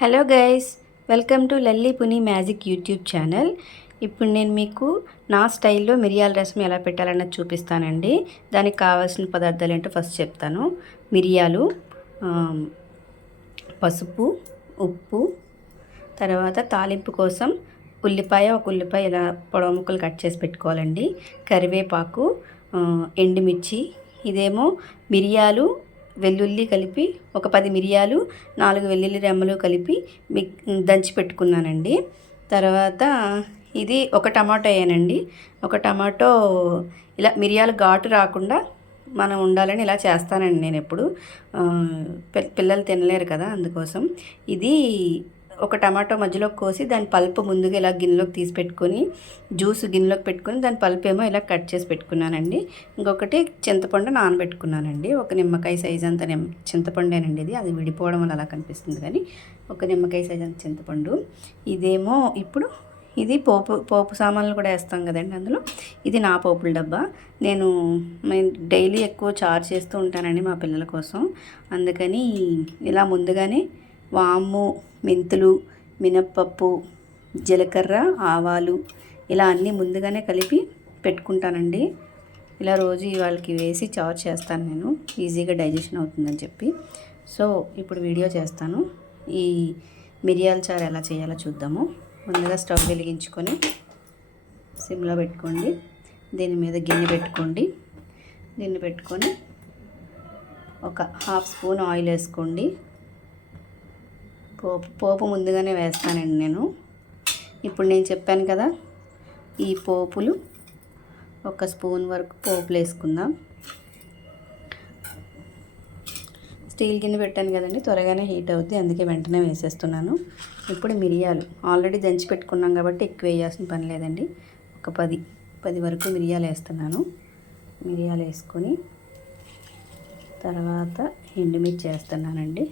Hello guys, welcome to Lalli Puni magic YouTube channel. ఇప్పుడు నేను మీకు నా స్టైల్లో మిరియాల రసం ఎలా పెట్టాలన్నది చూపిస్తానండి. దానికి కావాల్సిన పదార్థాలు ఏంటో ఫస్ట్ చెప్తాను. మిరియాలు, పసుపు, ఉప్పు, తర్వాత తాలింపు కోసం ఒక ఉల్లిపాయ ఇలా పొడవు ముక్కలు కట్ చేసి పెట్టుకోవాలండి. కరివేపాకు, ఎండుమిర్చి, ఇదేమో మిరియాలు, వెల్లుల్లి కలిపి ఒక 10 మిరియాలు, 4 వెల్లుల్లి రెమ్మలు కలిపి దంచి పెట్టుకున్నానండి. తర్వాత ఇది ఒక టమాటో వేయనండి. ఒక టమాటో ఇలా మిరియాలు ఘాటు రాకుండా మనం ఉండాలని ఇలా చేస్తానండి నేను ఎప్పుడు. పిల్లలు తినలేరు కదా, అందుకోసం. ఇది ఒక టమాటో మధ్యలోకి కోసి దాని పల్పు ముందుగా ఇలా గిన్నెలోకి తీసి పెట్టుకొని, జ్యూస్ గిన్నెలోకి పెట్టుకొని దాని పల్పు ఏమో ఇలా కట్ చేసి పెట్టుకున్నానండి. ఇంకొకటి చింతపండు నానబెట్టుకున్నానండి. ఒక నిమ్మకాయ సైజ్ అంత చింతపండేనండి ఇది. అది విడిపోవడం వల్ల అలా కనిపిస్తుంది, కానీ ఒక నిమ్మకాయ సైజ్ అంత చింతపండు. ఇదేమో ఇప్పుడు ఇది పోపు సామాన్లు కూడా వేస్తాం కదండి అందులో. ఇది నా పోపుల డబ్బా. నేను డైలీ ఎక్కువ చారు చేస్తూ ఉంటానండి మా పిల్లల కోసం. అందుకని ఇలా ముందుగానే వాము, మెంతులు, మినప్పప్పు, జీలకర్ర, ఆవాలు ఇలా అన్నీ ముందుగానే కలిపి పెట్టుకుంటానండి. ఇలా రోజు వాళ్ళకి వేసి చారు చేస్తాను నేను, ఈజీగా డైజెషన్ అవుతుందని చెప్పి. సో ఇప్పుడు వీడియో చేస్తాను. ఈ మిరియాల చారు ఎలా చేయాలో చూద్దాము. ముందుగా స్టవ్ వెలిగించుకొని సిమ్లో పెట్టుకోండి. దీని మీద గిన్నె పెట్టుకోండి. గిన్నె పెట్టుకొని ఒక 1/2 స్పూన్ ఆయిల్ వేసుకోండి. పోపు ముందుగానే వేస్తానండి నేను. ఇప్పుడు నేను చెప్పాను కదా, ఈ పోపులు 1 స్పూన్ వరకు పోపులు వేసుకుందాం. స్టీల్ గిన్నె పెట్టాను కదండి, త్వరగానే హీట్ అవుద్ది, అందుకే వెంటనే వేసేస్తున్నాను. ఇప్పుడు మిరియాలు ఆల్రెడీ దంచి పెట్టుకున్నాం కాబట్టి ఎక్కువ వేయాల్సిన పని లేదండి. ఒక 10 వరకు మిరియాలు వేస్తున్నాను. మిరియాలు వేసుకొని తర్వాత ఎండుమిర్చి వేస్తున్నానండి.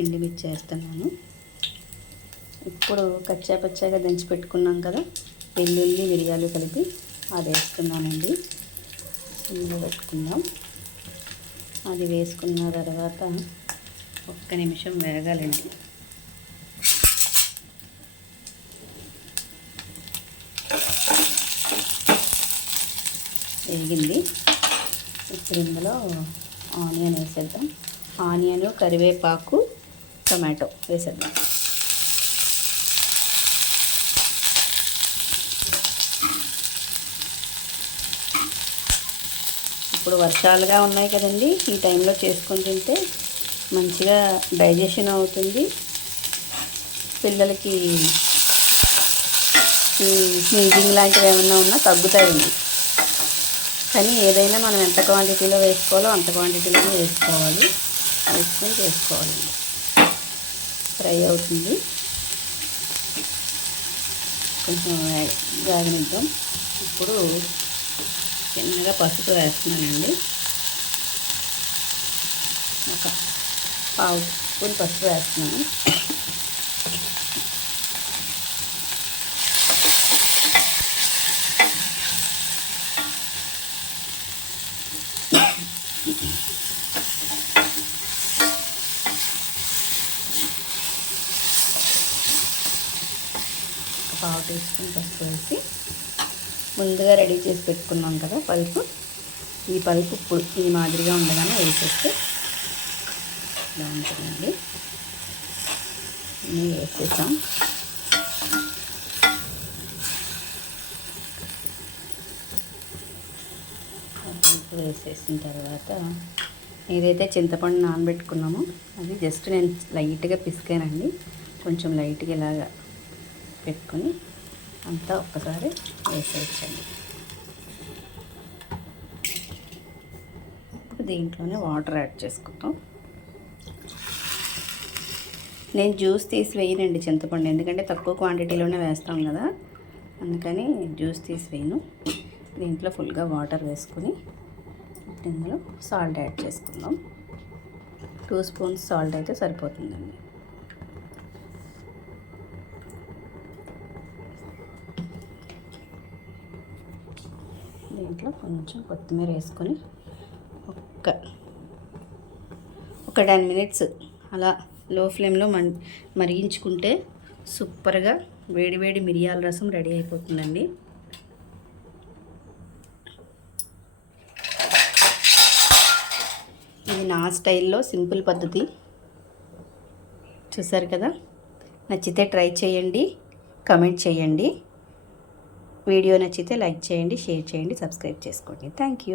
ఎండుమిర్చి వేస్తున్నాను. ఇప్పుడు కచ్చాపచ్చాగా దంచి పెట్టుకున్నాం కదా వెల్లుల్లి, మిరియాలు కలిపి అది వేస్తున్నానండి. ఇందులో పెట్టుకుందాం. అది వేసుకున్న తర్వాత 1 నిమిషం వేగాలండి. వేగింది. ఇప్పుడు ఇందులో ఆనియన్ వేసేద్దాం. ఆనియన్, కరివేపాకు, టొమాటో వేసేద్దాం. ఇప్పుడు వర్షాలుగా ఉన్నాయి కదండి, ఈ టైంలో చేసుకొని తింటే మంచిగా డైజెషన్ అవుతుంది. పిల్లలకి స్నీజింగ్ లాంటివి ఏమన్నా ఉన్నా తగ్గుతాయండి. కానీ ఏదైనా మనం ఎంత క్వాంటిటీలో వేసుకోవాలో అంత క్వాంటిటీలోనే వేసుకొని చేసుకోవాలండి. ఫ్రై అవుతుంది, కొంచెం వేగనిద్దాం. ఇప్పుడు చిన్నగా పసుపు వేస్తున్నానండి. ఒక 1/2 స్పూన్ పసుపు వేస్తున్నాను. ఒక 1/2 టీ స్పూన్ పసుపు వేసి ముందుగా రెడీ చేసి పెట్టుకున్నాం కదా పల్పు, ఈ పల్పు ఇప్పుడు ఈ మాదిరిగా ఉండగానే వేసేస్తే బాగుంటుందండి. అన్నీ వేసేసాం. పల్పు వేసేసిన తర్వాత ఏదైతే చింతపండు నానబెట్టుకున్నామో అది జస్ట్ నేను లైట్గా పిసికానండి. కొంచెం లైట్గా ఇలాగా పెట్టుకొని అంతా ఒక్కసారి వేసేయచ్చండి. ఇప్పుడు దీంట్లోనే వాటర్ యాడ్ చేసుకుంటాం. నేను జ్యూస్ తీసి వేయనండి చింతపండు, ఎందుకంటే తక్కువ క్వాంటిటీలోనే వేస్తాం కదా, అందుకని జ్యూస్ తీసి వేయను. దీంట్లో ఫుల్గా వాటర్ వేసుకొని ఇందులో సాల్ట్ యాడ్ చేసుకుందాం. 2 స్పూన్స్ సాల్ట్ అయితే సరిపోతుందండి. దీంట్లో కొంచెం కొత్తిమీర వేసుకొని ఒక్క ఒక 10 మినిట్స్ అలా లో ఫ్లేమ్లో మరిగించుకుంటే సూపర్గా వేడివేడి మిరియాల రసం రెడీ అయిపోతుందండి. ఇది నా స్టైల్లో సింపుల్ పద్ధతి. చూసారు కదా, నచ్చితే ట్రై చేయండి, కమెంట్ చేయండి. వీడియో నచ్చితే లైక్ చేయండి, షేర్ చేయండి, సబ్స్క్రైబ్ చేసుకోండి. Thank you.